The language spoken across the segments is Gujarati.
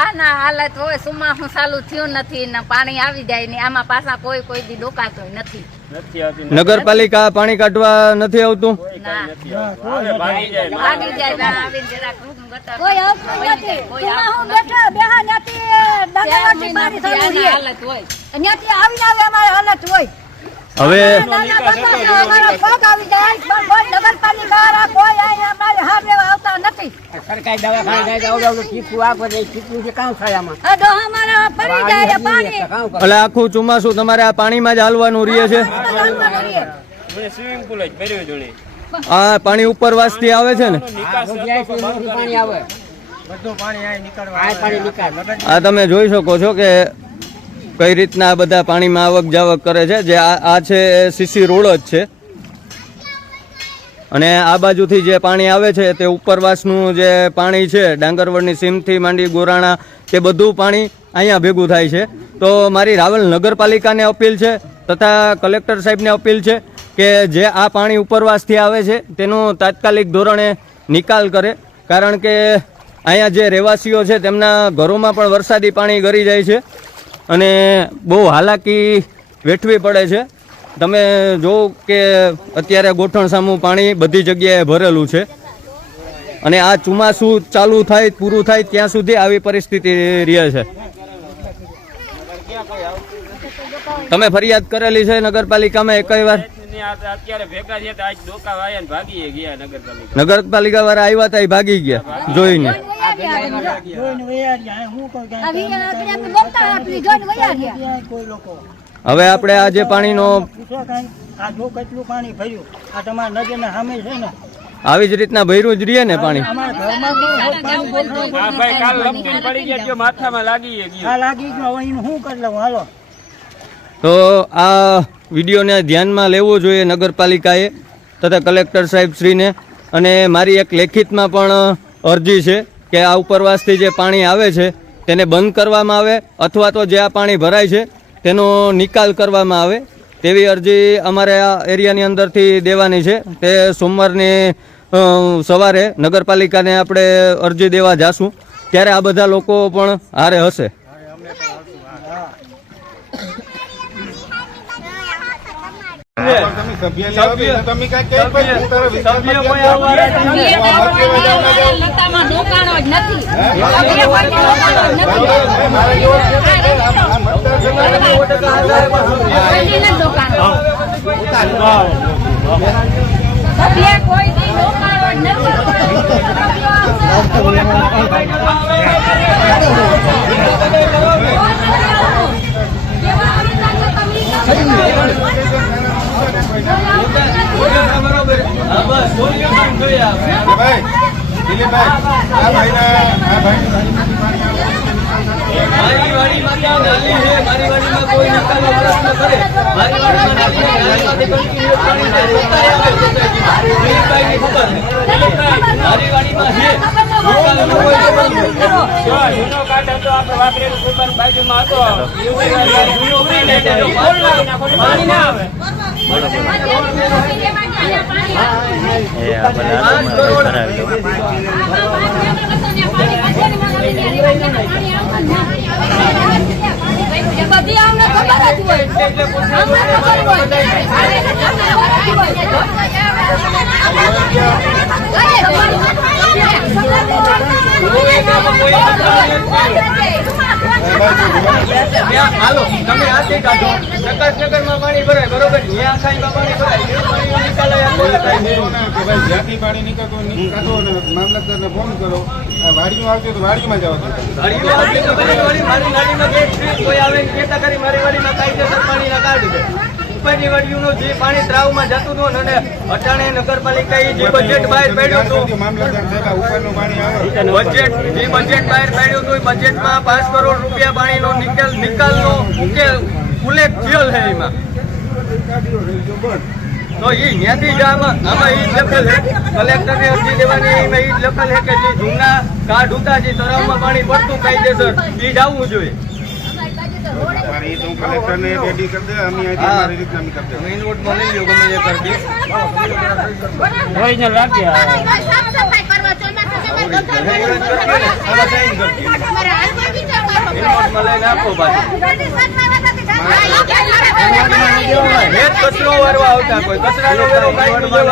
આ ના હાલત હોય સુમાહું ચાલુ થયું નથી ને પાણી આવી જાય ને આમાં પાછા કોઈ કોઈ દી ડોકાતોય નથી. નથી આવતી ને. નગરપાલિકા પાણી કાઢવા નથી આવતું? હોય. ત્યાંથી આવીને આવે અમારે હાલત હોય. હવે સરકારી દવાખાને જાય તો ચીકુ છે, કામ થાય આમાં. એટલે આખું ચોમાસું તમારે આ પાણીમાં જ હાલવાનું રહે છે? ચાલવાનું રહે. મને સ્વિમિંગ પુલ જ ભર્યું જોડે. આ પાણી ઉપરવાસથી આવે છે ને? નિકાસ આ જાય છે, એમાંથી પાણી આવે. બધું પાણી નીકળવા આ પાણી નીકળે. આ તમે જોઈ શકો છો કે કઈ રીતના આ બધા પાણીમાં આવક જાવક કરે છે? જે આ છે સીસી રોડ જ છે. અને આ બાજુથી જે પાણી આવે છે તે ઉપરવાસનું જે પાણી છે, ડાંગરવડની સીમથી માંડી ગોરાણા, તે બધું પાણી અહીંયા ભેગું થાય છે. તો મારી રાવલ નગરપાલિકાને અપીલ છે તથા કલેક્ટર સાહેબને અપીલ છે કે જે આ પાણી ઉપરવાસથી આવે છે તેનું તાત્કાલિક ધોરણે નિકાલ કરે. કારણ કે અહીંયા જે રહેવાસીઓ છે તેમના ઘરોમાં પણ વરસાદી પાણી ગરી જાય છે. અને બહુ હાલાકી વેઠવી પડે છે. તમે જો કે અત્યારે ગોઠણ સામું પાણી બધી જગ્યાએ ભરેલું છે. અને આ ચોમાસું ચાલુ થાય, પૂરું થાય, ત્યાં સુધી આવી પરિસ્થિતિ રહે છે. તમે ફરિયાદ કરેલી છે નગરપાલિકામાં એકય વાર? નગરપાલિકા વાળા આવ્યા હતા ભાગી ગયા. જોઈને હવે આપણે આ જે પાણીનો આ જો કેટલું પાણી ભર્યું. આ તમારા નદીના સામે છે ને. આવી જ રીતના ભર્યું જ રહીએ ને પાણી? અમારા ઘરમાં પણ હોય પાણી બોલતું હા ભાઈ કાલ લપટીને પડી ગયા જો માથામાં લાગી ગયું. આ લાગી ગયું. હવે એનું શું કરી લઉં? હાલો. તો આ વિડીયોને ધ્યાનમાં લેવો જોઈએ નગરપાલિકાએ તથા કલેક્ટર સાહેબ શ્રીને. અને મારી એક લેખિતમાં પણ અરજી છે. કે આ ઉપરવાસથી જે પાણી આવે છે, તેને બંધ કરવામાં આવે અથવા તો જે આ પાણી ભરાય છે, તેનો નિકાલ કરવામાં આવે. તેવી અરજી અમારે આ એરિયાની અંદરથી દેવાની છે. તે સોમવારની સવારે નગરપાલિકાને આપણે અરજી દેવા જાશું. ત્યારે આ બધા લોકો પણ હારે હશે. લતામાં ડોકાણો જ નથી. સભ્ય કોઈને ડોકાણો જ નથી કોઈને નથી સભ્ય કોઈ દી ડોકાણો જ ભાઈ દિલીપભાઈ આ ભાઈને આ ભાઈ મારી વાડીમાં નાલી છે મારી વાડીમાં કોઈ નિકાલનો પ્રશ્ન કરે. મારી વાડીમાં નાલી છે, નાલીમાંથી continuous પાણી જાય, જતા આવે. દિલીપભાઈની ખબર. દિલીપભાઈ, મારી વાડીમાં છે. બાજુમાં હતો. પાણી ના આવે પાંચ કરોડ બધી અમને ખબર જ હોય અમને ખબર હોય ત્યાં હાલો તમે આથી કાઢો. પ્રકાશનગરમાં પાણી ભરાય બરોબર? ત્યાં ખાઈમાં પાણી ભરાય. જે પાણી ત્રાવમાં જતું હતું અને અટાણે નગરપાલિકાએ જે બજેટ બહાર પાડ્યું બજેટ બહાર પાડ્યું હતું બજેટમાં પાંચ કરોડ રૂપિયા પાણીનો નિકાલ નિકાલનો ઉકેલ ઉલ્લેખ થયેલ છે એમાં તો એ ત્યાંથી જ આમાં આમાં એ જ લખેલ છે. કલેક્ટરને અરજી દેવાની એમાં એ જ લખેલ છે કે જે જૂના કાર્ડ હતા જે તળાવમાં પાણી પડતું કાયદેસર એ જ આવવું જોઈએ. આપો પાછું. હેત કચરો વારવા વેરો વેરો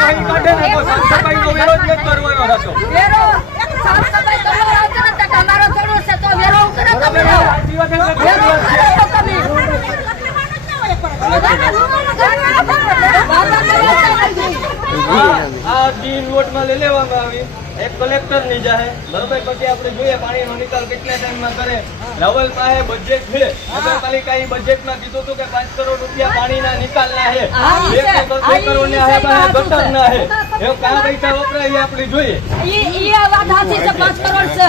અહીં કાઢે ને તો વેરો જ નથી કરવાનો થતો આ આ અરજી નોટમાં લઈ લેવામાં આવી. એક કલેક્ટરની જાહે બરોબર પછી આપણે જોઈએ પાણીનો નિકાલ કેટલા ટાઈમમાં કરે લેવલ પાસે બજેટ છે નગરપાલિકા એ બજેટમાં કીધું હતું કે પાંચ કરોડ રૂપિયા પાણીના નિકાલના છે એક બે કરોડ ના હે. પાસે ગટરના હે એ કાં પૈસા વપરાય એ આપણે જોઈએ આ હોપે છે.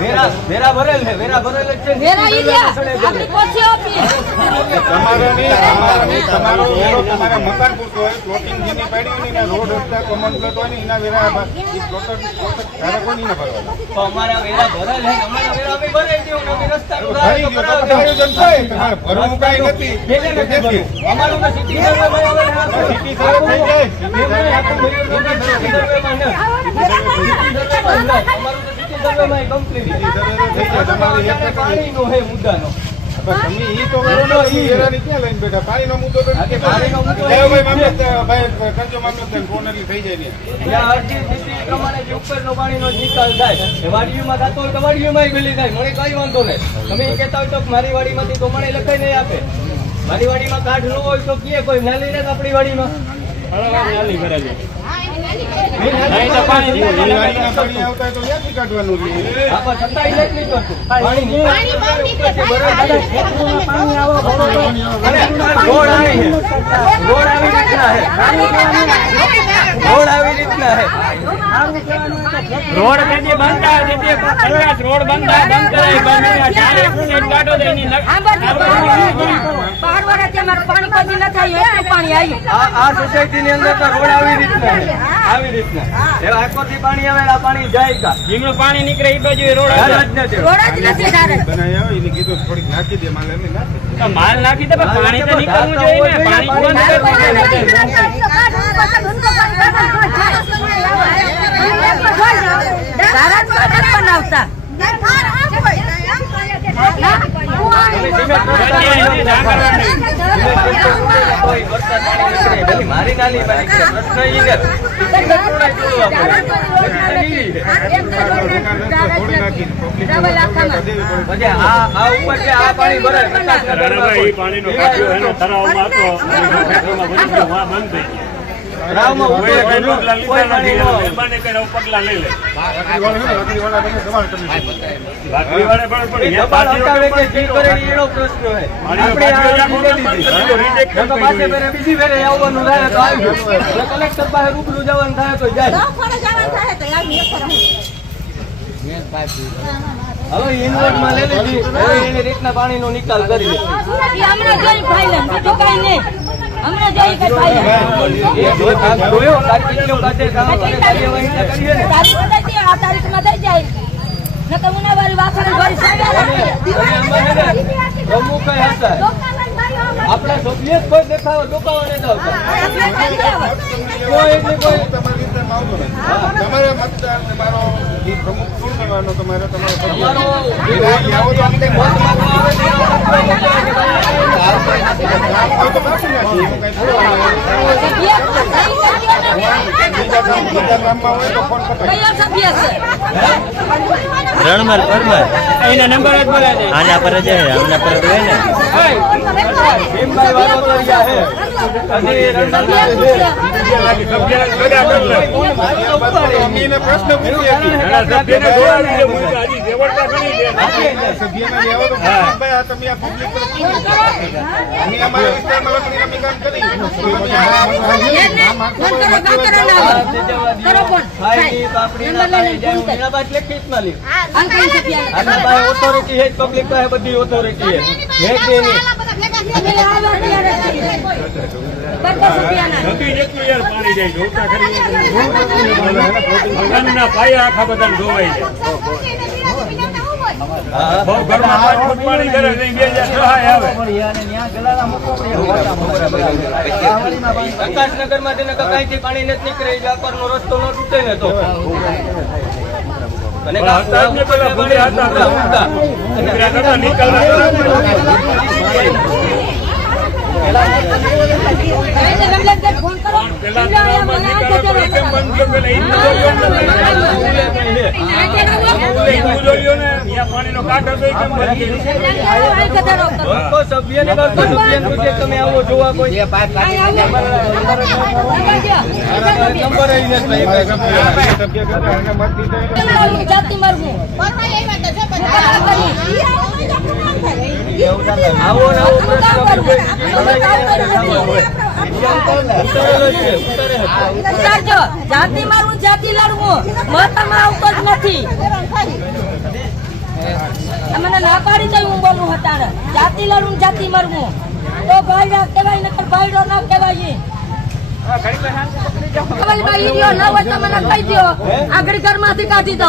વેરા વેરા ભરેલ છે વેરા ભરેલ છે તમારો નહીં, તમારો નહીં, તમારો વેરો તમારા મકાન પૂરતો હોય, પ્લોટિંગ જેની પાડી ને રોડ રસ્તા, common plot હોય ને એના વેરા ઈ પ્લોટર ધારકો નહીં ને તો અમારા વેરા ભરેલ છે અમારા વેરા અમે ભરાઈ દઉં અમે રસ્તાનું ભરી રાહ તો આયોજન થાય. તમારે ભરવું કાંઈ નથી. કેને નથી અમારું તો સિટી સર્વેમાં આવે સિટી સર્વે થઈ જાય. સિટી ન. સર્વેમાં ન. અમારું તો સિટી સર્વે તો થઈ જાય. તમારે એક પાણીનો છે મુદ્દાનો. તમે ઈ તો કરો ઈ. વેરાની ક્યાં લઈને બેઠા? પાણીનો મુદ્દો તો હા, પાણીનો મુદ્દો ભાઈ ભાઈ કરજો મામલતદાર, ફોન એટલે થઈ જાય ને. જ્યાં અરજી સ્થિતિ પ્રમાણે જે ઉપરનો પાણીનો નિકાલ થાય. એ વાડીઓમાં થતો હોય તો વાડીઓમાં ગલી થાય મને કઈ વાંધો નહીં. તમે એ કહેતા હોય તો મારી વાડીમાંથી તો મને લખાઈ નહીં આપે. મારી વાડીમાં કાઢ ન હોય તો કે કોઈ ના લઈને આપણી વાડીમાં રોડ આવી છે. રોડ આવી રીતના છે. રોડ જે બનતા તેથી કલાક રોડ બનતા બંધ કરાય બંધ પાણી આવ્યું આ સોસાયટી ની અંદર તો રોડ આવી રીતના. આવી રીતના એ આખોથી પાણી આવે આ પાણી જાય કા જીમનું પાણી નીકળે એ બાજુ રોડ જ નથી રોડ જ નથી ધારે આવે, એને કીધું થોડીક નાખી દે, માલ એમને નાખી દે. માલ નાખી દે પણ પાણી તો નીકળવું જોઈએ ને પાણી બંધ કરવું જોઈએ. બનાવતા પાણી મારી નાની પ્રશ્ન ઈ ને. ઈ થોડા જોડવા પડે. કોઈ. બીજી ફેરે આવવાનું થાય તો આવ્યું. કલેક્ટર પાસે રૂબરૂ જવાનું થાય તો જાય. હવે ઇન્વર્ટમાં લઈ લીધી. હવે એની રીતના પાણીનો નિકાલ કરી દે આપણા સભ્ય કોઈ દેખાવો દુખાવો નહીં કોઈ કોઈ તમારી મતદાર તમારો પ્રમુખ શું કરવાનો તમારે તમારો રણમલ પરમલ એના નંબર જ બોલે છે. આના પર જ આના પર જ હોય ને? ભીમભાઈ વાળો તો અહીંયા હું ઓથોરિટી છે પબ્લિક પાસે બધી ઓથોરિટી હે પ્રકાશનગરમાં તેને કઈથી પાણી નથી નીકળે વ્યાપાર નો રસ્તો ન તૂટે ને તો અને પણ આવો જોવા કોઈ નંબર ય નથી ભાઈ. સભ્ય કરે અને મત દીધા એટલે આવો ને આવો, પ્રશ્ન જાતિ મારવું જાતિ લડવું મતમાં આવતો જ નથી મને ના પાડી દઈ હું બોલું હતા જાતિ લડવું જાતિ મરવું તો ભાઈ કહેવાય નકર ના કહેવાય કાવલમાં ઈ રહ્યો, ન હોય તો મને કહી દ્યો. આગળ ઘરમાંથી કાઢી દો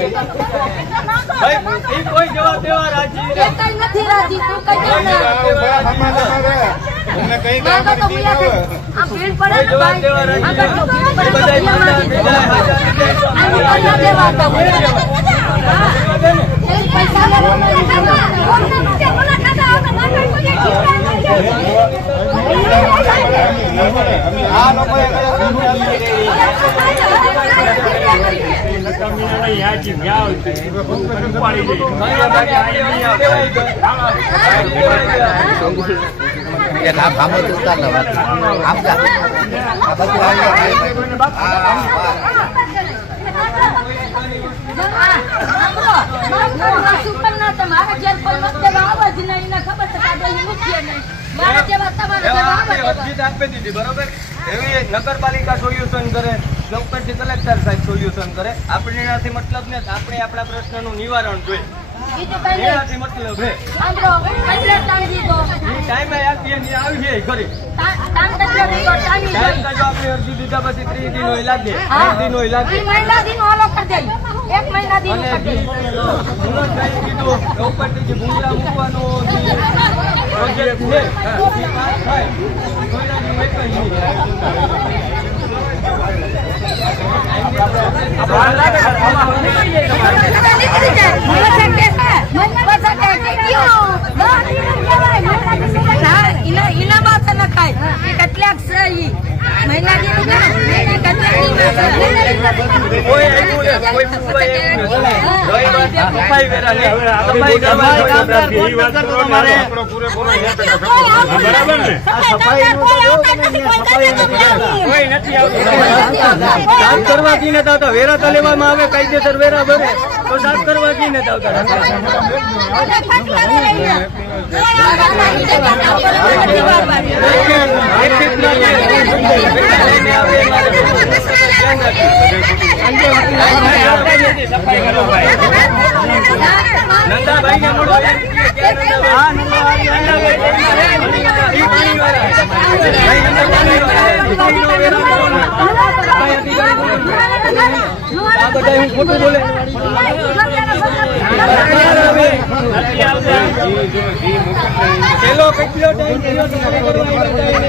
ભાઈ કોઈ જવાબ દેવા રાજી નથી રાજી તું કઈ દે ને. કામ આ તો આવે મારા જેવા તમારા દીધી બરોબર? એવી નગરપાલિકા સોલ્યુશન કરે ઉપરથી કલેક્ટર સાહેબ સોલ્યુશન કરે. આપણે એનાથી મતલબ ને આપણે આપણા પ્રશ્નનું નિવારણ જોઈએ. એનાથી અરજી દીધા પછી ત્રીસ દિનો લાગે લાગે. છે એ પાસ થાય કોઈનાથી એક જ નહીં. નીકળી જાય. મજા કે છે? મજા કે છે? કયો? હા, ઈના- ઈના માથે નખાય. ઈ કેટલાક છે ઈ. મહિના દીનું કે? ઈ કેટલાક ઈ માથે. કોઈ આવ્યું ને, કોઈ પૂછવા આવ્યું નથી. હા. સફાઈ વેરા નહીં. સફાઈ કરવા કામદાર કોણ કરતો તમારે આપણો પૂરેપૂરો અહીંયા પેલા બરાબર ને કોઈ નથી આવતું સાફ કરવા કી નથી આવતા. વેરા તો લેવામાં આવે કાયદેસર વેરા ભરે. તો સાફ કરવા કી નથી આવતા નંદાભાઈ આ બધા હું. ખોટું બોલે કેટલો ટાઈમ કરવા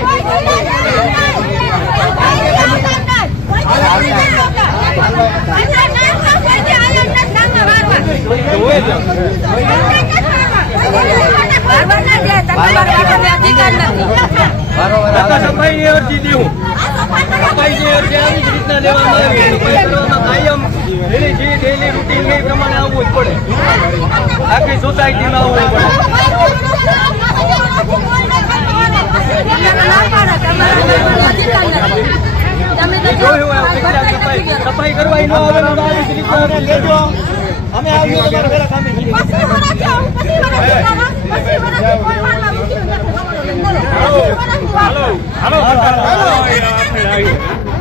સૂચના દેવામાં આવી કાયમ એની જે ડેલી રૂટીન એ પ્રમાણે આવવું જ પડે આખી સોસાયટીમાં આવવું પડે સફાઈ કરવાય ન આવે લેજો અમે આવીએ તમારા ઘરે સામે પછી વરાખ્યા પછી વરાખ્યા પછી વરાખ્યા હાલો હાલો હાલો